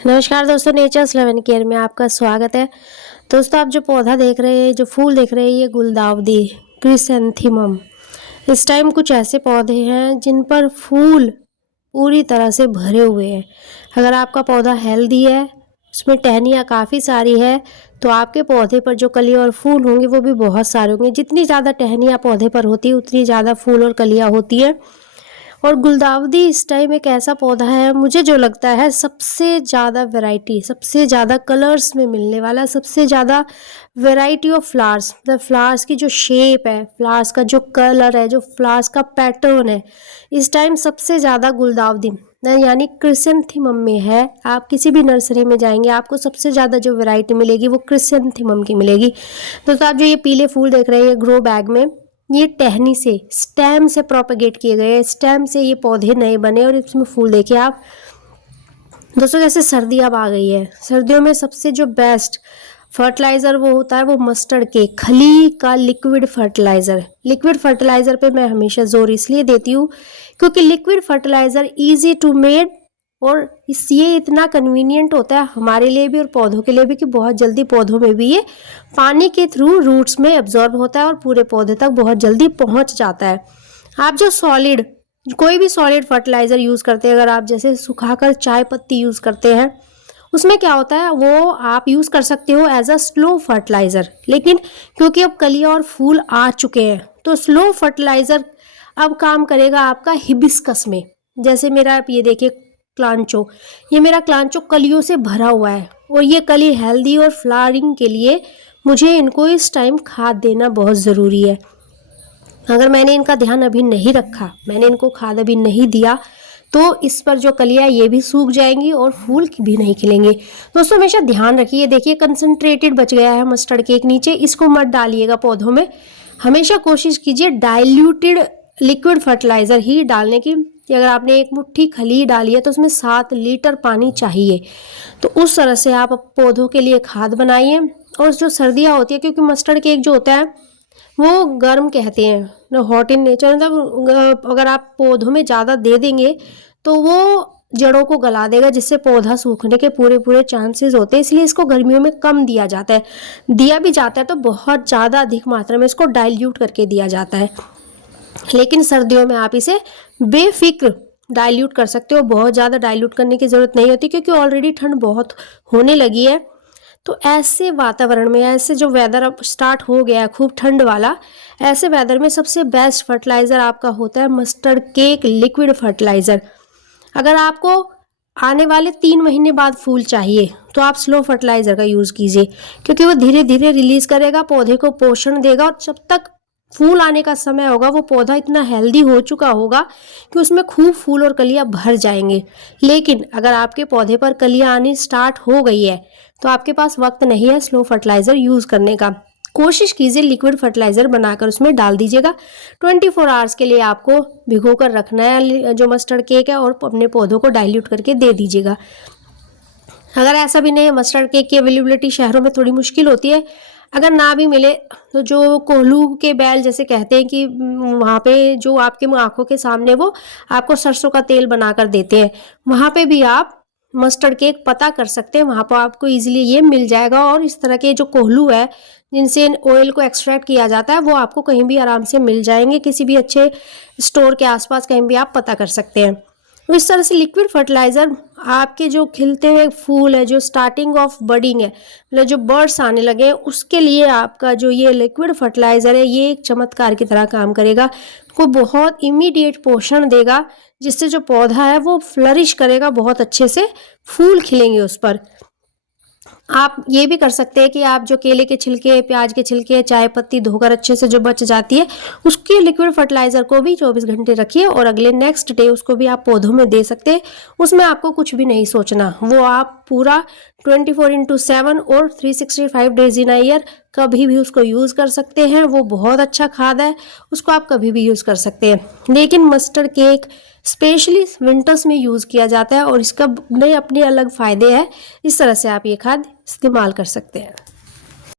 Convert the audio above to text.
नमस्कार दोस्तों, नेचर्स लेवन केयर में आपका स्वागत है। दोस्तों, आप जो पौधा देख रहे हैं, जो फूल देख रहे हैं, ये गुलदाउदी क्रिसैंथेमम। इस टाइम कुछ ऐसे पौधे हैं जिन पर फूल पूरी तरह से भरे हुए हैं। अगर आपका पौधा हेल्दी है, उसमें टहनियाँ काफ़ी सारी है, तो आपके पौधे पर जो कलियाँ और फूल होंगे वो भी बहुत सारे होंगे। जितनी ज़्यादा टहनियाँ पौधे पर होती है उतनी ज़्यादा फूल और कलियाँ होती हैं। और गुलदाउदी इस टाइम एक ऐसा पौधा है, मुझे जो लगता है सबसे ज़्यादा वैरायटी, सबसे ज़्यादा कलर्स में मिलने वाला, सबसे ज़्यादा वैरायटी ऑफ फ्लावर्स, मतलब फ्लावर्स की जो शेप है, फ्लावर्स का जो कलर है, जो फ्लावर्स का पैटर्न है, इस टाइम सबसे ज़्यादा गुलदाउदी यानी क्रिसैंथेमम में है। आप किसी भी नर्सरी में जाएंगे, आपको सबसे ज़्यादा जो वैरायटी मिलेगी वो क्रिसैंथेमम की मिलेगी। दोस्तों, आप जो ये पीले फूल देख रहे हैं, ये ग्रो बैग में, ये टहनी से, स्टेम से प्रोपेगेट किए गए, स्टेम से ये पौधे नए बने और इसमें फूल देखिए आप। दोस्तों, जैसे सर्दी अब आ गई है, सर्दियों में सबसे जो बेस्ट फर्टिलाइज़र वो होता है वो मस्टर्ड केक, खली का लिक्विड फर्टिलाइज़र। लिक्विड फर्टिलाइज़र पे मैं हमेशा जोर इसलिए देती हूँ क्योंकि liquid fertiliser easy to made और ये इतना कन्वीनियंट होता है हमारे लिए भी और पौधों के लिए भी कि बहुत जल्दी पौधों में भी ये पानी के थ्रू रूट्स में एब्जॉर्ब होता है और पूरे पौधे तक बहुत जल्दी पहुंच जाता है। आप जो सॉलिड, कोई भी सॉलिड फर्टिलाइज़र यूज़ करते हैं, अगर आप जैसे सुखाकर चाय पत्ती यूज़ करते हैं, उसमें क्या होता है वो आप यूज़ कर सकते हो एज अ स्लो फर्टिलाइज़र। लेकिन क्योंकि अब कलियाँ और फूल आ चुके हैं तो स्लो फर्टिलाइज़र अब काम करेगा आपका हिबिस्कस में। जैसे मेरा आप ये देखिए क्लांचो, ये मेरा क्लांचो कलियों से भरा हुआ है और ये कली हेल्दी और फ्लावरिंग के लिए मुझे इनको इस टाइम खाद देना बहुत ज़रूरी है। अगर मैंने इनका ध्यान अभी नहीं रखा, मैंने इनको खाद अभी नहीं दिया, तो इस पर जो कलियाँ ये भी सूख जाएंगी और फूल भी नहीं खिलेंगे। दोस्तों, हमेशा ध्यान रखिए। देखिए कंसंट्रेटेड बच गया है मस्टर्ड केक नीचे, इसको मत डालिएगा पौधों में। हमेशा कोशिश कीजिए डाइल्यूटेड लिक्विड फर्टिलाइज़र ही डालने की। कि अगर आपने एक मुट्ठी खली डाली है तो उसमें 7 लीटर पानी चाहिए, तो उस तरह से आप पौधों के लिए खाद बनाइए। और जो सर्दियाँ होती है, क्योंकि मस्टर्ड केक जो होता है वो गर्म कहते हैं, हॉट इन नेचर, मतलब अगर आप पौधों में ज़्यादा दे देंगे तो वो जड़ों को गला देगा, जिससे पौधा सूखने के पूरे चांसेस होते हैं। इसलिए इसको गर्मियों में कम दिया जाता है। दिया भी जाता है तो बहुत ज़्यादा अधिक मात्रा में इसको डाइल्यूट करके दिया जाता है। लेकिन सर्दियों में आप इसे बेफिक्र डाइल्यूट कर सकते हो। बहुत ज़्यादा डाइल्यूट करने की ज़रूरत नहीं होती क्योंकि ऑलरेडी ठंड बहुत होने लगी है। तो ऐसे वातावरण में, ऐसे जो वेदर अब स्टार्ट हो गया है खूब ठंड वाला, ऐसे वेदर में सबसे बेस्ट फर्टिलाइज़र आपका होता है मस्टर्ड केक लिक्विड फर्टिलाइज़र। अगर आपको आने वाले 3 महीने बाद फूल चाहिए तो आप स्लो फर्टिलाइज़र का यूज़ कीजिए, क्योंकि वो धीरे धीरे रिलीज़ करेगा, पौधे को पोषण देगा और जब तक फूल आने का समय होगा वो पौधा इतना हेल्दी हो चुका होगा कि उसमें खूब फूल और कलियां भर जाएंगे। लेकिन अगर आपके पौधे पर कलियां आनी स्टार्ट हो गई है तो आपके पास वक्त नहीं है स्लो फर्टिलाइज़र यूज़ करने का। कोशिश कीजिए लिक्विड फर्टिलाइज़र बनाकर उसमें डाल दीजिएगा। 24 आवर्स के लिए आपको भिगो कर रखना है जो मस्टर्ड केक है और अपने पौधों को डाइल्यूट करके दे दीजिएगा। अगर ऐसा भी नहीं है, मस्टर्ड केक की अवेलेबिलिटी शहरों में थोड़ी मुश्किल होती है, अगर ना भी मिले तो जो कोल्हू के बैल जैसे कहते हैं कि वहाँ पे जो आपके आंखों के सामने वो आपको सरसों का तेल बनाकर देते हैं, वहाँ पे भी आप मस्टर्ड केक पता कर सकते हैं। वहाँ पर आपको इजीली ये मिल जाएगा। और इस तरह के जो कोल्हू है जिनसे ऑयल को एक्सट्रैक्ट किया जाता है वो आपको कहीं भी आराम से मिल जाएंगे। किसी भी अच्छे स्टोर के आसपास कहीं भी आप पता कर सकते हैं। तो इस तरह से लिक्विड फर्टिलाइज़र आपके जो खिलते हुए फूल है, जो स्टार्टिंग ऑफ बडिंग है, मतलब जो बर्ड्स आने लगे हैं, उसके लिए आपका जो ये लिक्विड फर्टिलाइज़र है ये एक चमत्कार की तरह काम करेगा। को बहुत इमीडिएट पोषण देगा, जिससे जो पौधा है वो फ्लरिश करेगा, बहुत अच्छे से फूल खिलेंगे उस पर। आप ये भी कर सकते हैं कि आप जो केले के छिलके, प्याज के छिलके, चाय पत्ती धोकर अच्छे से जो बच जाती है, उसके लिक्विड फर्टिलाइज़र को भी 24 घंटे रखिए और अगले नेक्स्ट डे उसको भी आप पौधों में दे सकते हैं। उसमें आपको कुछ भी नहीं सोचना, वो आप पूरा 24/7 और 365 डेज इन अ ईयर कभी भी उसको यूज़ कर सकते हैं। वो बहुत अच्छा खाद है, उसको आप कभी भी यूज़ कर सकते हैं। लेकिन मस्टर्ड केक स्पेशली विंटर्स में यूज़ किया जाता है और इसका नए अपने अलग फ़ायदे हैं। इस तरह से आप ये खाद इस्तेमाल कर सकते हैं।